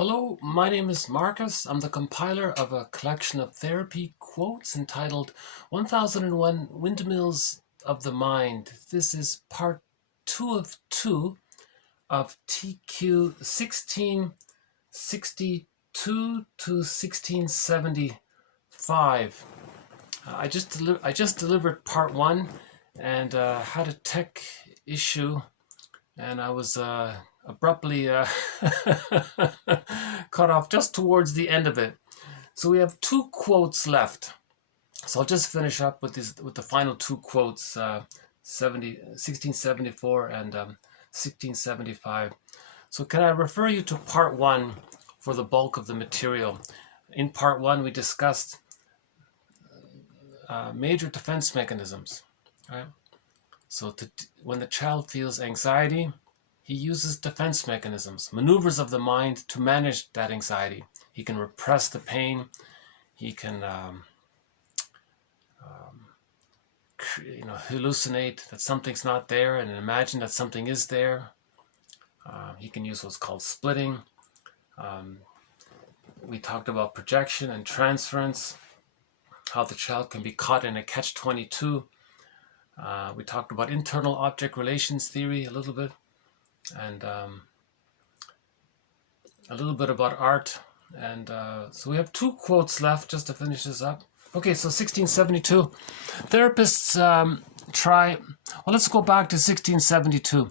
Hello, my name is Marcus. I'm the compiler of a collection of therapy quotes entitled 1001 Windmills of the Mind. This is part 2 of 2 of TQ 1662 to 1675. I just delivered part 1 and had a tech issue, and I was abruptly cut off just towards the end of it. So we have 2 quotes left. So I'll just finish up with the final 2 quotes, 1674 and 1675. So can I refer you to part 1 for the bulk of the material? In part 1 we discussed major defense mechanisms. Right? So when the child feels anxiety, he uses defense mechanisms, maneuvers of the mind to manage that anxiety. He can repress the pain. He can hallucinate that something's not there and imagine that something is there. He can use what's called splitting. We talked about projection and transference, how the child can be caught in a catch-22. We talked about internal object relations theory a little bit, and a little bit about art. And so we have 2 quotes left just to finish this up. Okay, so 1672. Therapists let's go back to 1672.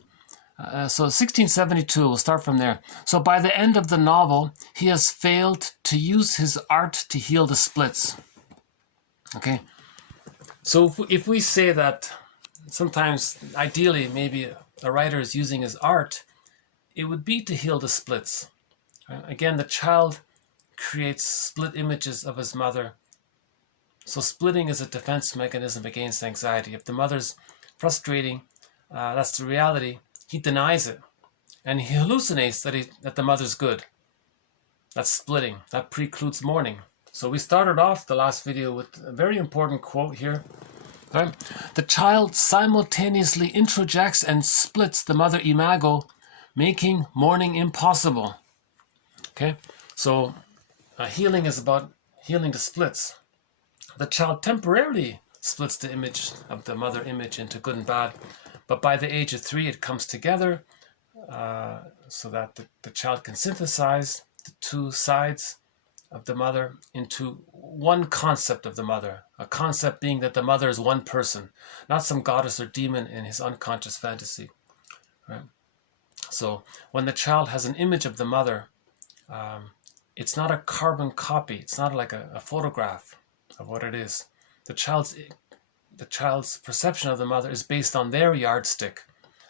So 1672, we'll start from there. So by the end of the novel, he has failed to use his art to heal the splits. Okay, so if we say that sometimes, ideally, maybe a writer is using his art, it would be to heal the splits. Again, the child creates split images of his mother. So splitting is a defense mechanism against anxiety. If the mother's frustrating, that's the reality, he denies it. And he hallucinates that the mother's good. That's splitting. That precludes mourning. So we started off the last video with a very important quote here. Right? The child simultaneously introjects and splits the mother imago, making mourning impossible. Okay, so healing is about healing the splits. The child temporarily splits the image of the mother image into good and bad, but by the age of 3 it comes together so that the child can synthesize the 2 sides of the mother into one concept of the mother, a concept being that the mother is one person, not some goddess or demon in his unconscious fantasy. Right? So when the child has an image of the mother, it's not a carbon copy. It's not like a photograph of what it is. The child's perception of the mother is based on their yardstick.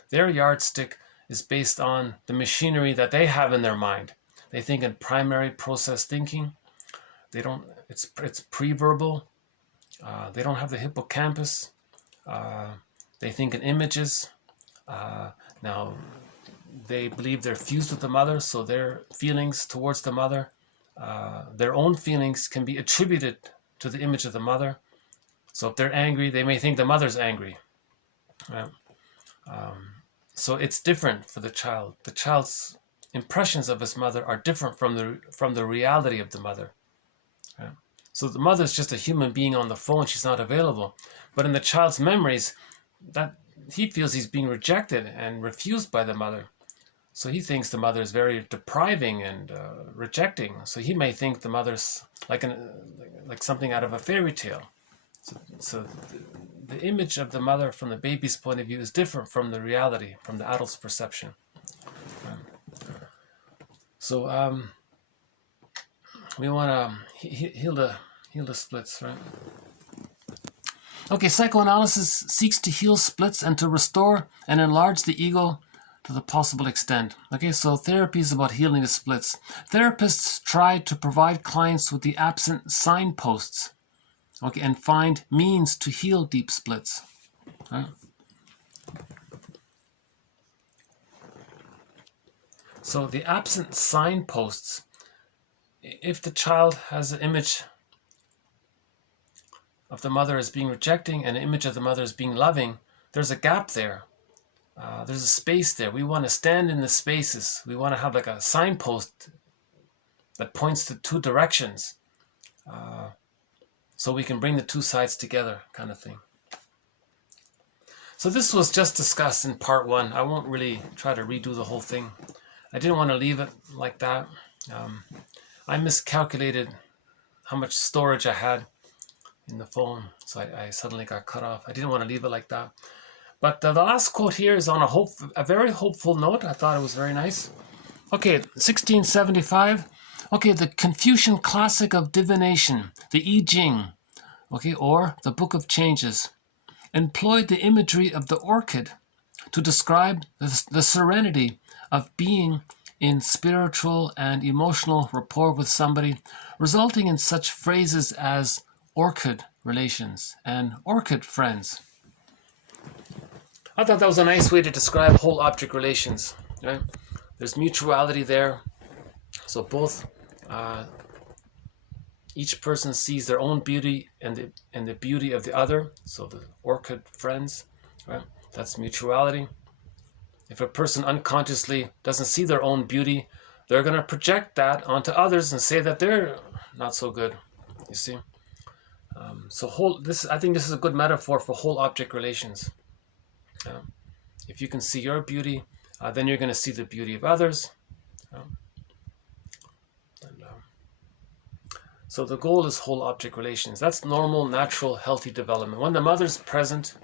Their yardstick is based on the machinery that they have in their mind. They think in primary process thinking. They don't. It's pre-verbal. They don't have the hippocampus. They think in images. Now, they believe they're fused with the mother, so their feelings towards the mother, their own feelings, can be attributed to the image of the mother. So if they're angry, they may think the mother's angry. Right? So it's different for the child. The child's impressions of his mother are different from the reality of the mother. Right? So the mother is just a human being on the phone. She's not available. But in the child's memories, that he feels he's being rejected and refused by the mother. So he thinks the mother is very depriving and rejecting. So he may think the mother's like something out of a fairy tale. So the image of the mother from the baby's point of view is different from the reality, from the adult's perception. So we want to heal the splits, right? Okay, psychoanalysis seeks to heal splits and to restore and enlarge the ego to the possible extent. Okay, so therapy is about healing the splits. Therapists try to provide clients with the absent signposts, okay, and find means to heal deep splits. Right? So the absent signposts, if the child has an image of the mother as being rejecting and an image of the mother as being loving, there's a gap there. There's a space there. We want to stand in the spaces. We want to have like a signpost that points to two directions. So we can bring the two sides together, kind of thing. So this was just discussed in part 1. I won't really try to redo the whole thing. I didn't want to leave it like that. I miscalculated how much storage I had in the phone, so I suddenly got cut off. I didn't want to leave it like that. But the last quote here is on a very hopeful note. I thought it was very nice. Okay, 1675. Okay, the Confucian classic of divination, the I Ching, okay, or the Book of Changes, employed the imagery of the orchid to describe the serenity of being in spiritual and emotional rapport with somebody, resulting in such phrases as orchid relations and orchid friends. I thought that was a nice way to describe whole object relations, right? There's mutuality there. So both, each person sees their own beauty and the beauty of the other. So the orchid friends, right? That's mutuality. If a person unconsciously doesn't see their own beauty, they're going to project that onto others and say that they're not so good. You see? I think this is a good metaphor for whole object relations. If you can see your beauty, then you're going to see the beauty of others. So the goal is whole object relations. That's normal, natural, healthy development. When the mother's present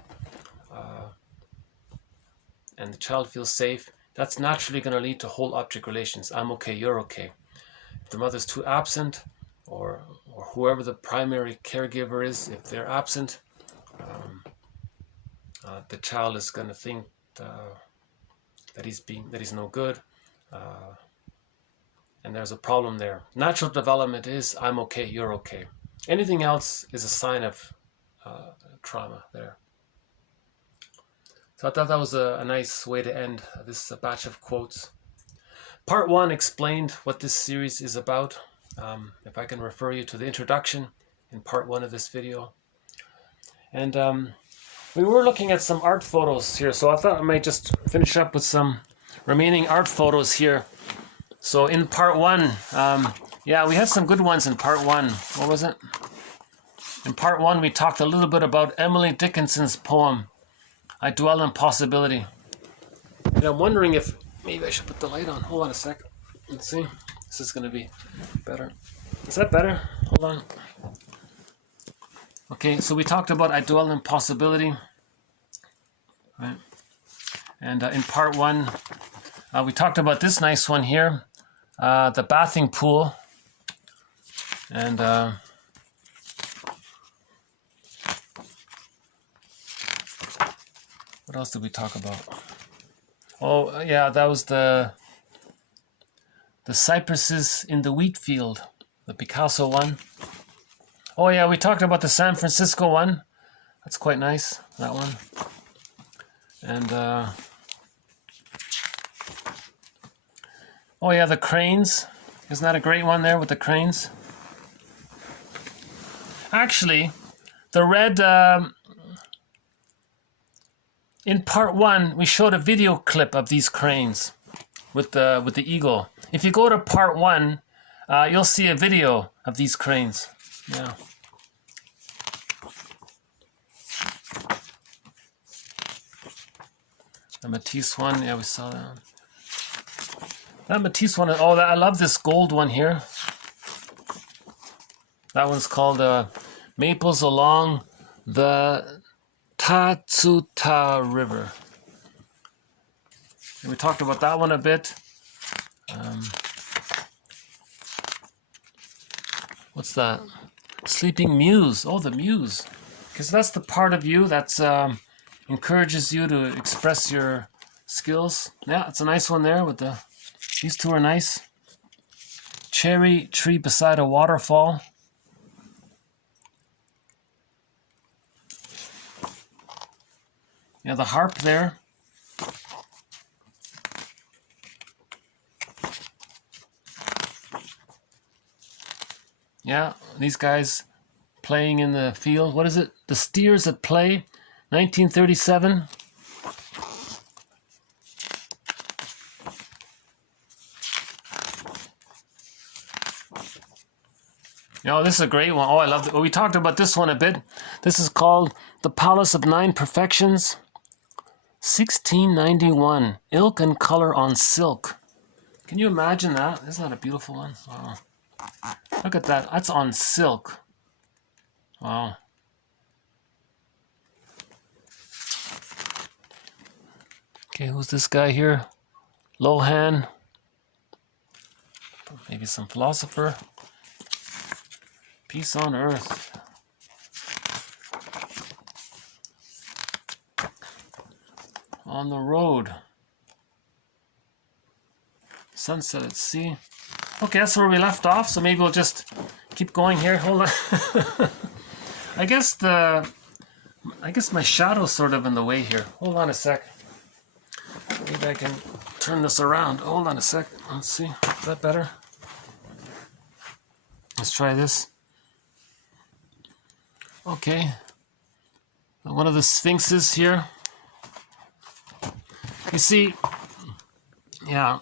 and the child feels safe, that's naturally going to lead to whole object relations. I'm okay, you're okay. If the mother's too absent, or whoever the primary caregiver is, if they're absent, the child is going to think that he's no good, and there's a problem there. Natural development is I'm okay, you're okay. Anything else is a sign of trauma there. So I thought that was a nice way to end this batch of quotes. Part 1 explained what this series is about. If I can refer you to the introduction in part 1 of this video. And we were looking at some art photos here, so I thought I might just finish up with some remaining art photos here. So in part 1, yeah, we had some good ones in part 1. What was it? In part 1, we talked a little bit about Emily Dickinson's poem, I Dwell in Possibility. And I'm wondering if maybe I should put the light on. Hold on a sec. Let's see. This is going to be better. Is that better? Hold on. Okay, so we talked about I Dwell in Possibility. Right? And in part 1, we talked about this nice one here, the bathing pool. And what else did we talk about? Oh, yeah, that was the cypresses in the wheat field, the Picasso one. Oh, yeah, we talked about the San Francisco one. That's quite nice, that one. And, oh, yeah, the cranes. Isn't that a great one there with the cranes? Actually, the red... in part 1, we showed a video clip of these cranes with the eagle. If you go to part 1, you'll see a video of these cranes. Yeah. The Matisse one, yeah, we saw that one. That Matisse one, oh, I love this gold one here. That one's called Maples Along the Tatsuta River. And we talked about that one a bit. What's that? Sleeping Muse. Oh, the Muse. Because that's the part of you that's encourages you to express your skills. Yeah, it's a nice one there with the... These two are nice. Cherry tree beside a waterfall. Yeah, the harp there. Yeah, these guys playing in the field. What is it? The Steers at Play, 1937. Oh, this is a great one. Oh, I love it. We talked about this one a bit. This is called The Palace of Nine Perfections, 1691. Ilk and color on silk. Can you imagine that? Isn't that a beautiful one? Wow. Look at that. That's on silk. Wow. Okay, who's this guy here? Lohan. Maybe some philosopher. Peace on earth. On the road. Sunset at sea. Okay, that's where we left off, so maybe we'll just keep going here. Hold on. I guess my shadow's sort of in the way here. Hold on a sec. Maybe I can turn this around. Hold on a sec. Let's see. Is that better? Let's try this. Okay. One of the sphinxes here. You see, yeah,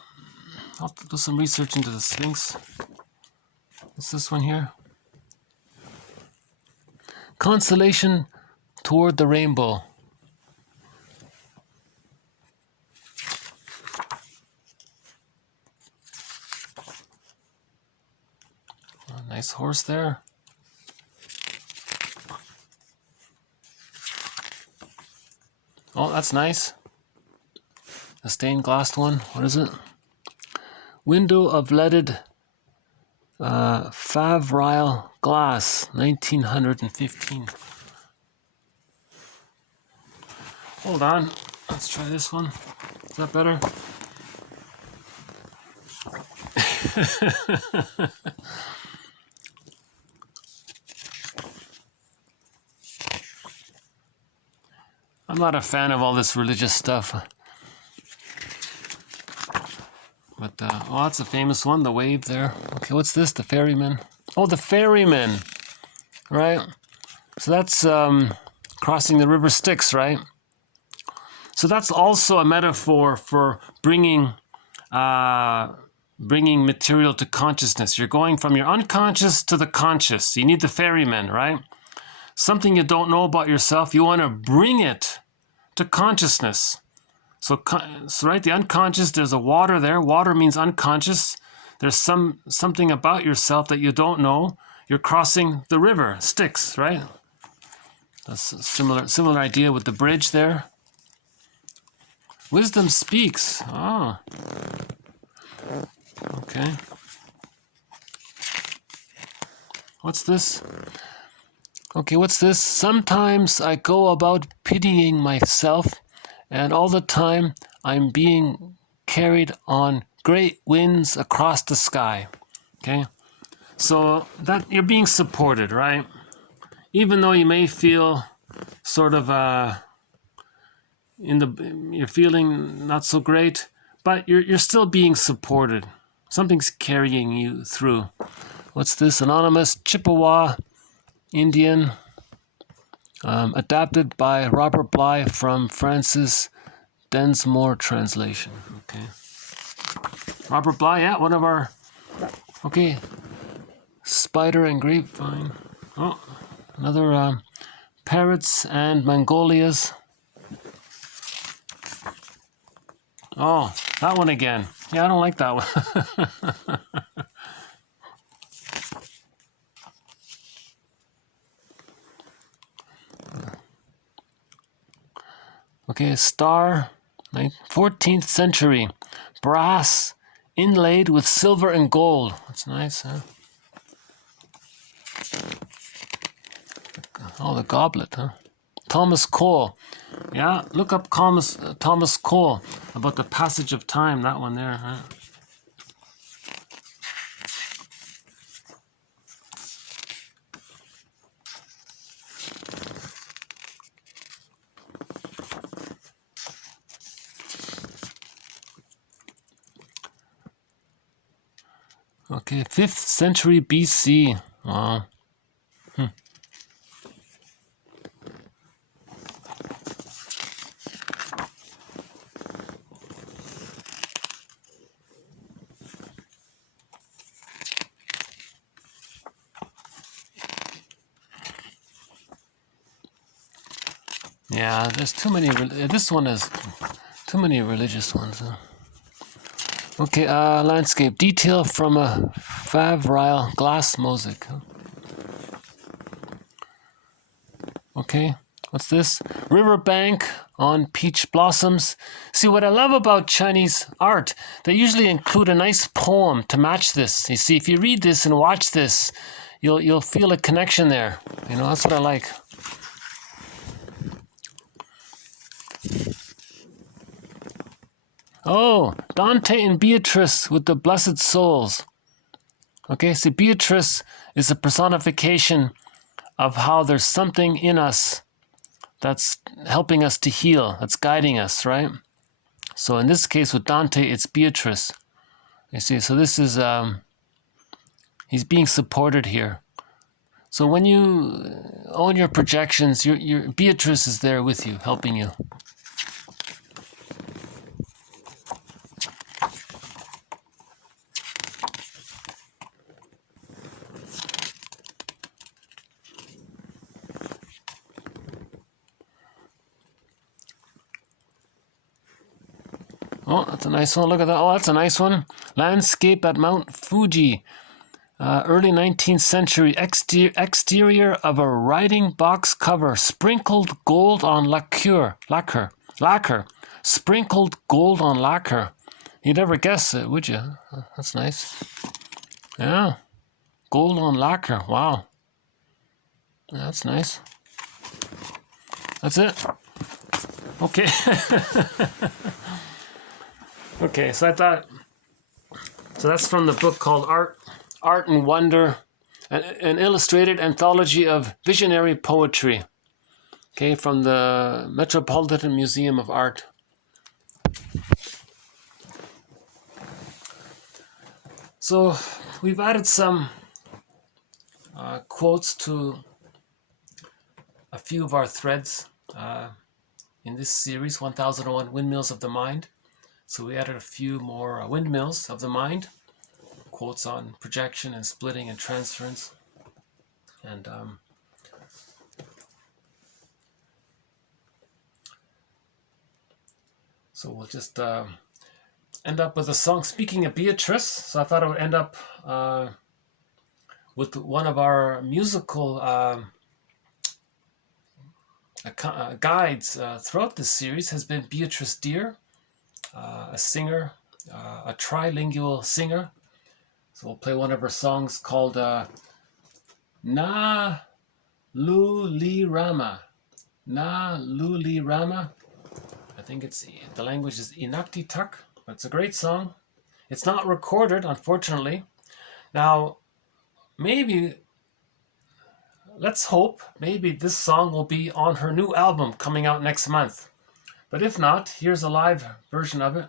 I'll have to do some research into the sphinx. What's this one here? Constellation toward the rainbow. Oh, nice horse there. Oh, that's nice. A stained glass one. What is it? Window of leaded Favrile glass, 1915. Hold on. Let's try this one. Is that better? I'm not a fan of all this religious stuff. But, oh, that's a famous one, the wave there. Okay, what's this? The ferryman. Oh, the ferryman. Right? So that's crossing the river Styx, right? So that's also a metaphor for bringing material to consciousness. You're going from your unconscious to the conscious. You need the ferryman, right? Something you don't know about yourself, you want to bring it to consciousness. So right, the unconscious, there's a water there. Water means unconscious. There's something about yourself that you don't know. You're crossing the river, Styx, right? That's a similar idea with the bridge there. Wisdom speaks. Oh. Okay. What's this? Okay, what's this? Sometimes I go about pitying myself, and all the time I'm being carried on great winds across the sky. Okay? So that you're being supported, right? Even though you may feel sort of you're feeling not so great, but you're still being supported. Something's carrying you through. What's this? Anonymous Chippewa Indian, adapted by Robert Bly from Francis Densmore translation. Okay. Robert Bly, yeah, one of our. Okay. Spider and grapevine. Oh, another parrots and Mongolias. Oh, that one again. Yeah, I don't like that one. Okay, star, 14th century, brass inlaid with silver and gold. That's nice, huh? Oh, the goblet, huh? Thomas Cole. Yeah, look up Thomas Cole about the passage of time. That one there, huh? Okay, 5th century BC. Wow. Yeah, there's too many. This one has too many religious ones. Huh? Okay, landscape detail from a Favrile glass mosaic. Okay, what's this? Riverbank on peach blossoms. See, what I love about Chinese art, they usually include a nice poem to match this. You see, if you read this and watch this, you'll feel a connection there. You know, that's what I like. Oh, Dante and Beatrice with the blessed souls. Okay, see, Beatrice is a personification of how there's something in us that's helping us to heal, that's guiding us, right? So in this case with Dante, it's Beatrice. You see, so this is, he's being supported here. So when you own your projections, your Beatrice is there with you, helping you. Oh, that's a nice one. Look at that. Oh, that's a nice one. Landscape at Mount Fuji. Early 19th century exterior of a writing box cover. Sprinkled gold on lacquer. Sprinkled gold on lacquer. You'd never guess it, would you? That's nice. Yeah. Gold on lacquer. Wow. Yeah, that's nice. That's it. Okay. Okay, so I thought, so that's from the book called Art and Wonder, an illustrated anthology of visionary poetry. Okay, from the Metropolitan Museum of Art. So we've added some quotes to a few of our threads in this series, 1001 Windmills of the Mind. So we added a few more windmills of the mind, quotes on projection and splitting and transference. And so we'll just end up with a song. Speaking of Beatrice, so I thought I would end up with one of our musical guides throughout this series has been Beatrice Deer. A singer, a trilingual singer. So we'll play one of her songs called Na Luli Rama. Na Luli Rama. I think it's the language is Inuktitut, but it's a great song. It's not recorded, unfortunately. Now, maybe, let's hope, maybe this song will be on her new album coming out next month. But if not, here's a live version of it.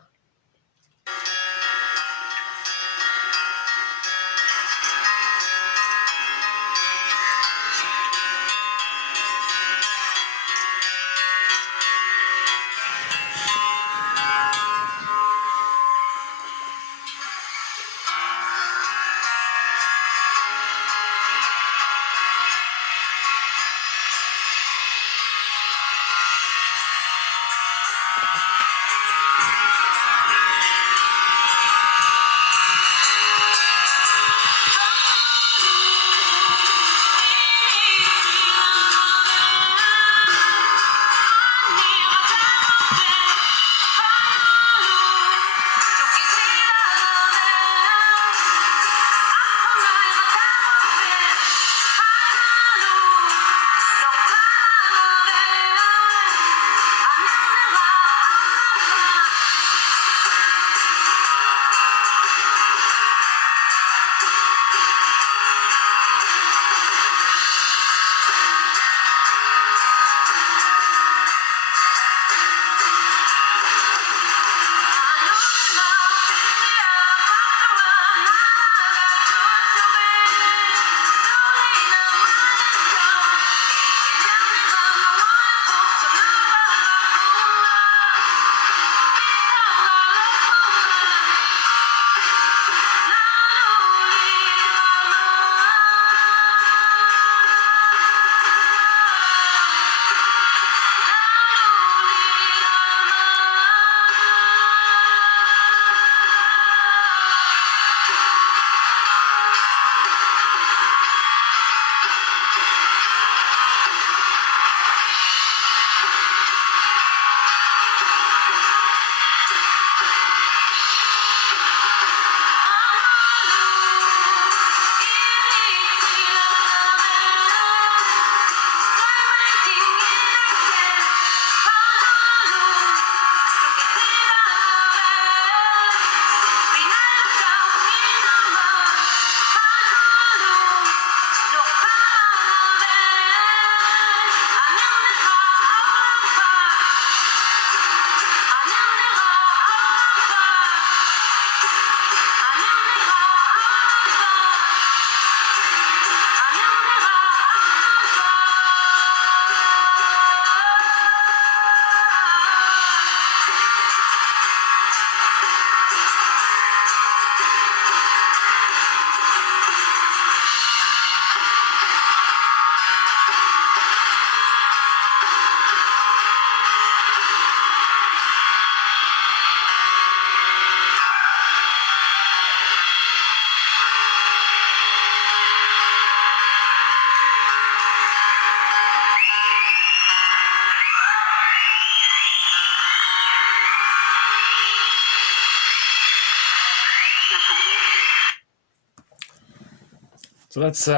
So that's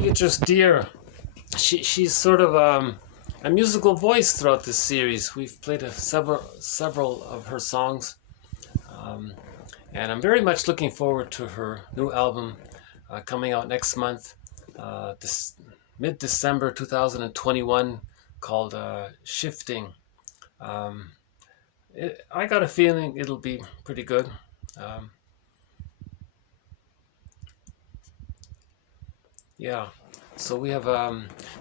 Beatrice Deer. She's sort of a musical voice throughout this series. We've played several of her songs, and I'm very much looking forward to her new album coming out next month, mid-December 2021, called Shifting. I got a feeling it'll be pretty good. Yeah, so we have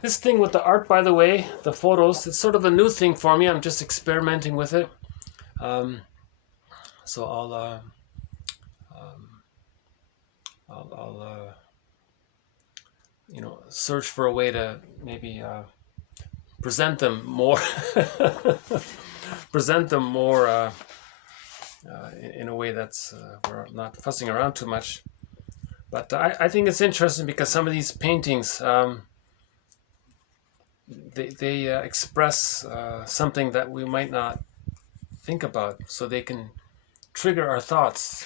this thing with the art, by the way, the photos. It's sort of a new thing for me. I'm just experimenting with it. So I'll you know, search for a way to maybe present them more, in a way that's we're not fussing around too much. But I think it's interesting because some of these paintings, they express something that we might not think about, so they can trigger our thoughts,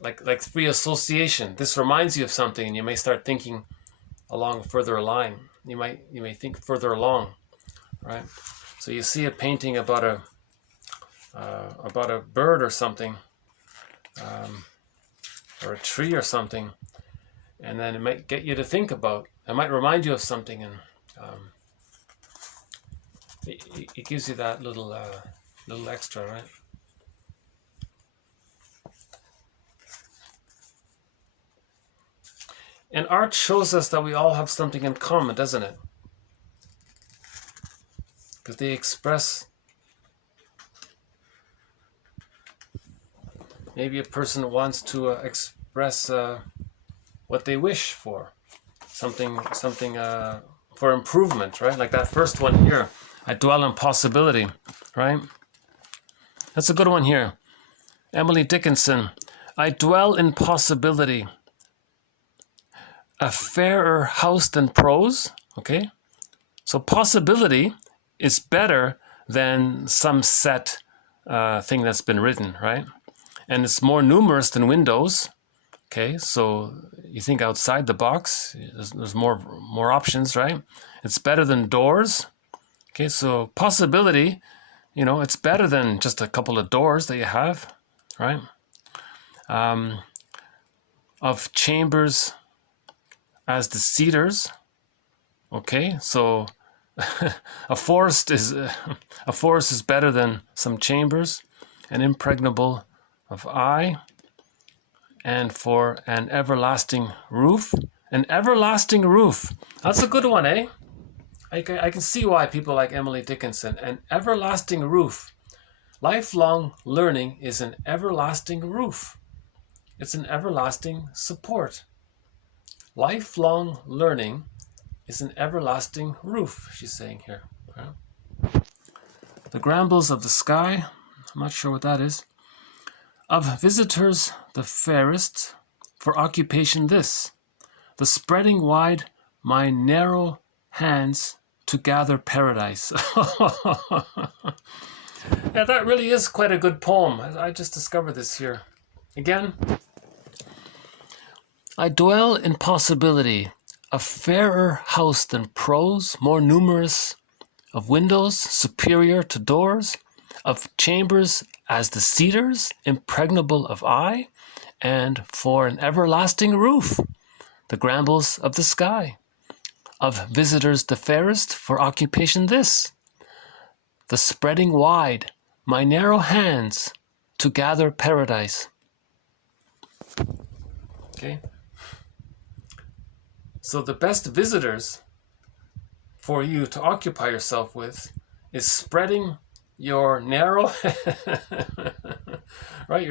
like free association. This reminds you of something, and you may start thinking further along. You may think further along, right? So you see a painting about a bird or something. Or a tree or something, and then it might get you to think about, it might remind you of something, and it gives you that little extra, right? And art shows us that we all have something in common, doesn't it? Because they express, maybe a person wants to express what they wish for, something for improvement, right? Like that first one here, I dwell in possibility, right? That's a good one here. Emily Dickinson, I dwell in possibility. A fairer house than prose, okay? So possibility is better than some set thing that's been written, right? And it's more numerous than windows. Okay, so you think outside the box, there's more options, right? It's better than doors. Okay, so possibility, you know, it's better than just a couple of doors that you have, right? Of chambers as the cedars. Okay, so a forest is better than some chambers, and impregnable of eye, and for an everlasting roof. An everlasting roof. That's a good one, eh? I can see why people like Emily Dickinson. An everlasting roof. Lifelong learning is an everlasting roof. It's an everlasting support. Lifelong learning is an everlasting roof, she's saying here. The brambles of the sky. I'm not sure what that is. Of visitors the fairest, for occupation this, the spreading wide my narrow hands to gather paradise. Yeah, that really is quite a good poem. I just discovered this here. Again, I dwell in possibility, a fairer house than prose, more numerous, of windows superior to doors, of chambers as the cedars, impregnable of eye, and for an everlasting roof, the brambles of the sky. Of visitors the fairest, for occupation this, the spreading wide my narrow hands to gather paradise. Okay. So the best visitors for you to occupy yourself with is spreading your narrow, right?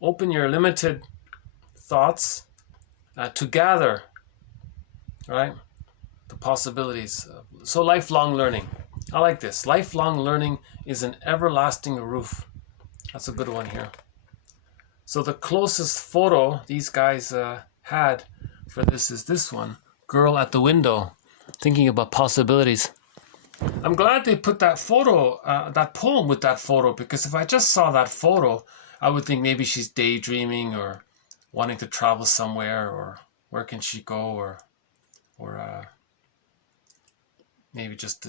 Open your limited thoughts to gather, right? The possibilities. So lifelong learning. I like this. Lifelong learning is an everlasting roof. That's a good one here. So the closest photo these guys had for this is this one. Girl at the window, thinking about possibilities. I'm glad they put that photo, that poem with that photo, because if I just saw that photo, I would think maybe she's daydreaming or wanting to travel somewhere or where can she go, or maybe just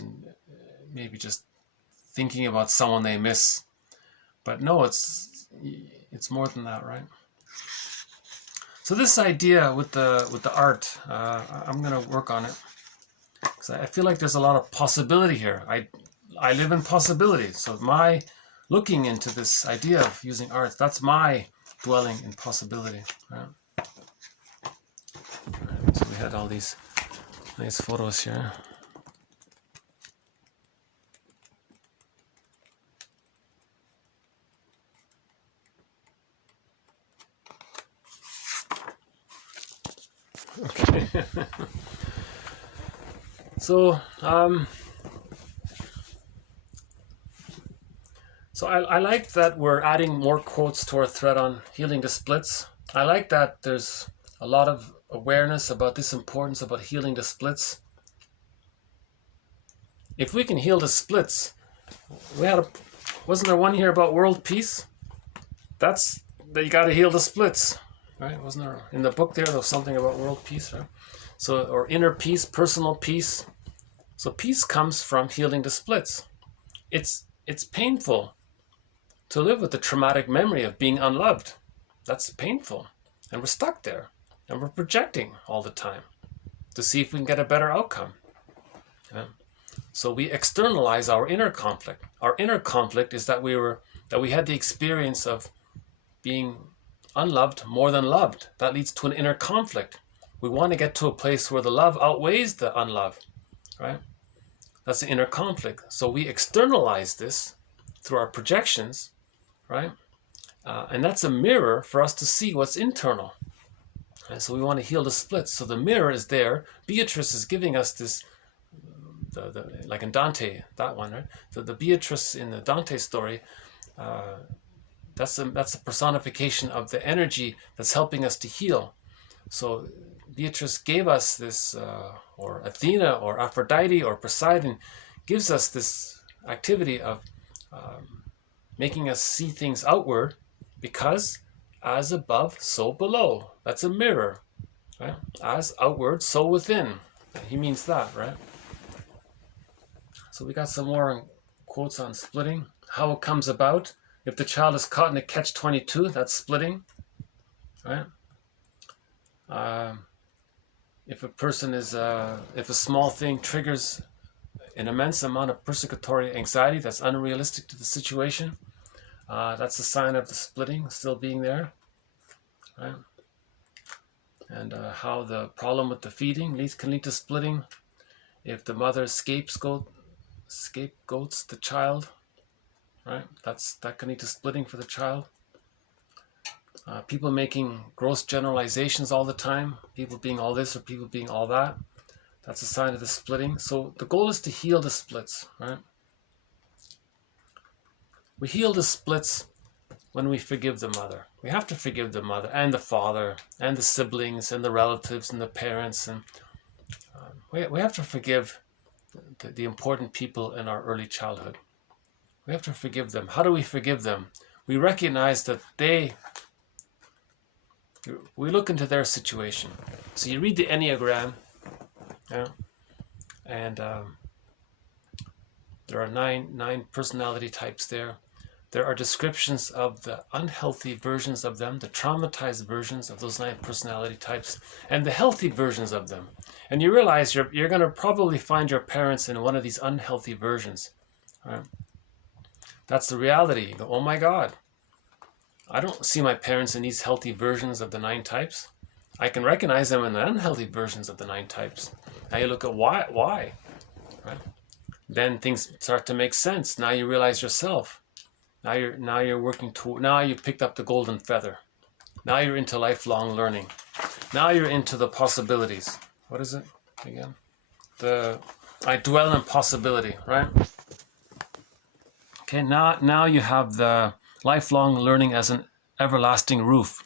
thinking about someone they miss. But no, it's more than that, right? So this idea with the art, I'm gonna work on it, because I feel like there's a lot of possibility here. I live in possibility, so my looking into this idea of using art, that's my dwelling in possibility, right? So we had all these nice photos here. Okay. So I like that we're adding more quotes to our thread on healing the splits. I like that there's a lot of awareness about this importance about healing the splits. If we can heal the splits, wasn't there one here about world peace? That's that you got to heal the splits, right? Wasn't there in the book there was something about world peace, right? So, or inner peace, personal peace. So peace comes from healing the splits. It's painful to live with the traumatic memory of being unloved. That's painful. And we're stuck there. And we're projecting all the time to see if we can get a better outcome. Yeah. So we externalize our inner conflict. Our inner conflict is that we had the experience of being unloved more than loved. That leads to an inner conflict. We want to get to a place where the love outweighs the unlove, right? That's the inner conflict. So we externalize this through our projections, right? And that's a mirror for us to see what's internal. And so we want to heal the splits. So the mirror is there. Beatrice is giving us this, like in Dante, that one, right? So the Beatrice in the Dante story, that's a personification of the energy that's helping us to heal. So Beatrice gave us this, or Athena, or Aphrodite, or Poseidon, gives us this activity of making us see things outward, because as above, so below. That's a mirror, right? As outward, so within. He means that, right? So we got some more quotes on splitting. How it comes about. If the child is caught in a catch-22, that's splitting, right? If a person is, if a small thing triggers an immense amount of persecutory anxiety that's unrealistic to the situation, that's a sign of the splitting still being there, right? And how the problem with the feeding can lead to splitting. If the mother scapegoats the child, right? That can lead to splitting for the child. People making gross generalizations all the time, people being all this or people being all that, that's a sign of the splitting. So the goal is to heal the splits, right? We heal the splits when we forgive the mother. We have to forgive the mother and the father and the siblings and the relatives and the parents, and we have to forgive the important people in our early childhood. We have to forgive them. How do we forgive them? We recognize that we look into their situation. So you read the Enneagram, yeah, and there are nine personality types there. There are descriptions of the unhealthy versions of them, the traumatized versions of those 9 personality types, and the healthy versions of them. And you realize you're going to probably find your parents in one of these unhealthy versions, right? That's the reality. You go, oh my God, I don't see my parents in these healthy versions of the 9 types. I can recognize them in the unhealthy versions of the 9 types. Now you look at why, right? Then things start to make sense. Now you realize yourself. Now you're working toward. Now you picked up the golden feather. Now you're into lifelong learning. Now you're into the possibilities. What is it again? I dwell in possibility, right? Okay, now you have the lifelong learning as an everlasting roof.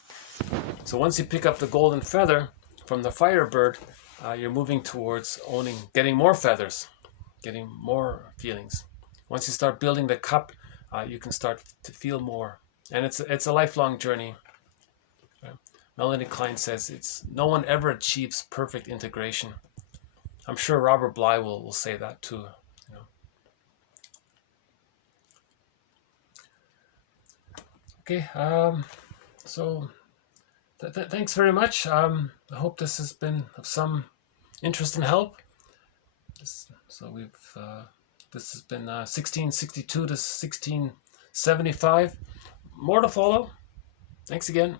So once you pick up the golden feather from the firebird, you're moving towards getting more feathers, getting more feelings. Once you start building the cup, you can start to feel more. And it's a lifelong journey. Melanie Klein says no one ever achieves perfect integration. I'm sure Robert Bly will say that too. You know. Okay, so thanks very much. I hope this has been of some interest and help. So this has been 1662 to 1675. More to follow. Thanks again.